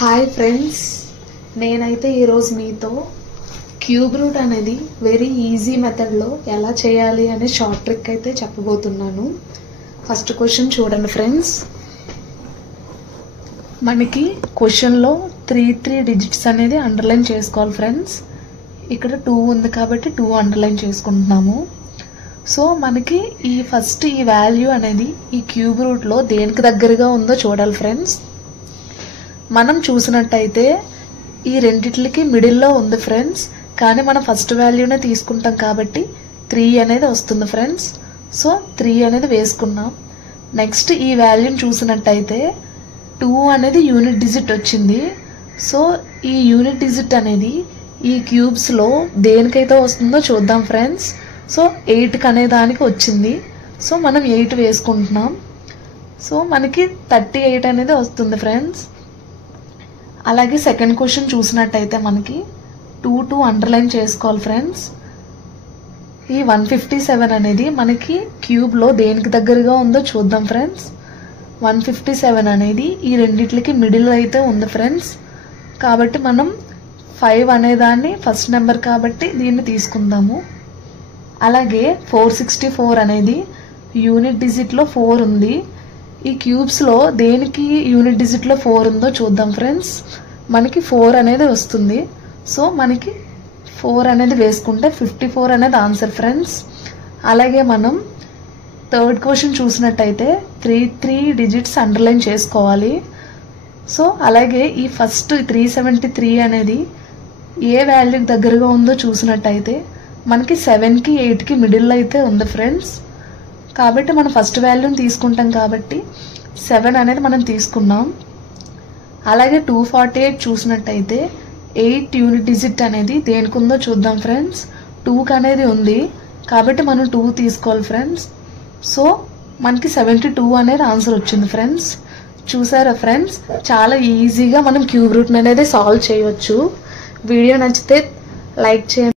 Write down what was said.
Hi friends, నేనైతే ఈరోజు మీతో క్యూబ్ రూట్ అనేది వెరీ ఈజీ మెథడ్లో ఎలా చేయాలి అనే షార్ట్ ట్రిక్ అయితే చెప్పబోతున్నాను. ఫస్ట్ క్వశ్చన్ చూడండి ఫ్రెండ్స్. మనకి క్వశ్చన్లో త్రీ డిజిట్స్ అనేది అండర్లైన్ చేసుకోవాలి ఫ్రెండ్స్. ఇక్కడ 2 ఉంది కాబట్టి 2 అండర్లైన్ చేసుకుంటున్నాము. సో మనకి ఫస్ట్ ఈ వాల్యూ అనేది ఈ క్యూబ్ రూట్లో దేనికి దగ్గరగా ఉందో చూడాలి ఫ్రెండ్స్. మనం చూసినట్టయితే ఈ రెండిట్లకి మిడిల్లో ఉంది ఫ్రెండ్స్, కానీ మనం ఫస్ట్ వాల్యూనే తీసుకుంటాం కాబట్టి 3 అనేది వస్తుంది ఫ్రెండ్స్. సో 3 అనేది వేసుకున్నాం. నెక్స్ట్ ఈ వాల్యూని చూసినట్టయితే 2 అనేది యూనిట్ డిజిట్ వచ్చింది. సో ఈ యూనిట్ డిజిట్ అనేది ఈ క్యూబ్స్లో దేనికైతే వస్తుందో చూద్దాం ఫ్రెండ్స్. సో 8కి అనే దానికి వచ్చింది. సో మనం 8 వేసుకుంటున్నాం. సో మనకి 38 అనేది వస్తుంది ఫ్రెండ్స్. అలాగే సెకండ్ క్వశ్చన్ చూసినట్టయితే మనకి 2 అండర్లైన్ చేసుకోవాలి ఫ్రెండ్స్. ఈ 157 అనేది మనకి క్యూబ్లో దేనికి దగ్గరగా ఉందో చూద్దాం ఫ్రెండ్స్. 157 అనేది ఈ రెండిట్లకి మిడిల్ అయితే ఉంది ఫ్రెండ్స్, కాబట్టి మనం 5 అనేదాన్ని ఫస్ట్ నెంబర్ కాబట్టి దీన్ని తీసుకుందాము. అలాగే 464 అనేది యూనిట్ డిజిట్లో 4 ఉంది. ఈ క్యూబ్స్లో దేనికి యూనిట్ డిజిట్లో 4 ఉందో చూద్దాం ఫ్రెండ్స్. మనకి 4 అనేది వస్తుంది. సో మనకి 4 అనేది వేసుకుంటే 54 అనేది ఆన్సర్ ఫ్రెండ్స్. అలాగే మనం థర్డ్ క్వశ్చన్ చూసినట్టయితే 3 డిజిట్స్ అండర్లైన్ చేసుకోవాలి. సో అలాగే ఈ ఫస్ట్ 373 అనేది ఏ వాల్యూకి దగ్గరగా ఉందో చూసినట్టయితే మనకి 7కి 8కి మిడిల్ అయితే ఉంది ఫ్రెండ్స్, కాబట్టి మనం ఫస్ట్ వాల్యూని తీసుకుంటాం కాబట్టి 7 అనేది మనం తీసుకున్నాం. అలాగే 248 చూసినట్టయితే 8 యూనిట్ డిజిట్ అనేది దేనికి ఉందో చూద్దాం ఫ్రెండ్స్. 2కి అనేది ఉంది కాబట్టి మనం 2 తీసుకోవాలి ఫ్రెండ్స్. సో మనకి 72 అనేది ఆన్సర్ వచ్చింది ఫ్రెండ్స్. చూసారా ఫ్రెండ్స్, చాలా ఈజీగా మనం క్యూబ్ రూట్ అనేది సాల్వ్ చేయవచ్చు. వీడియో నచ్చితే లైక్ చేయండి.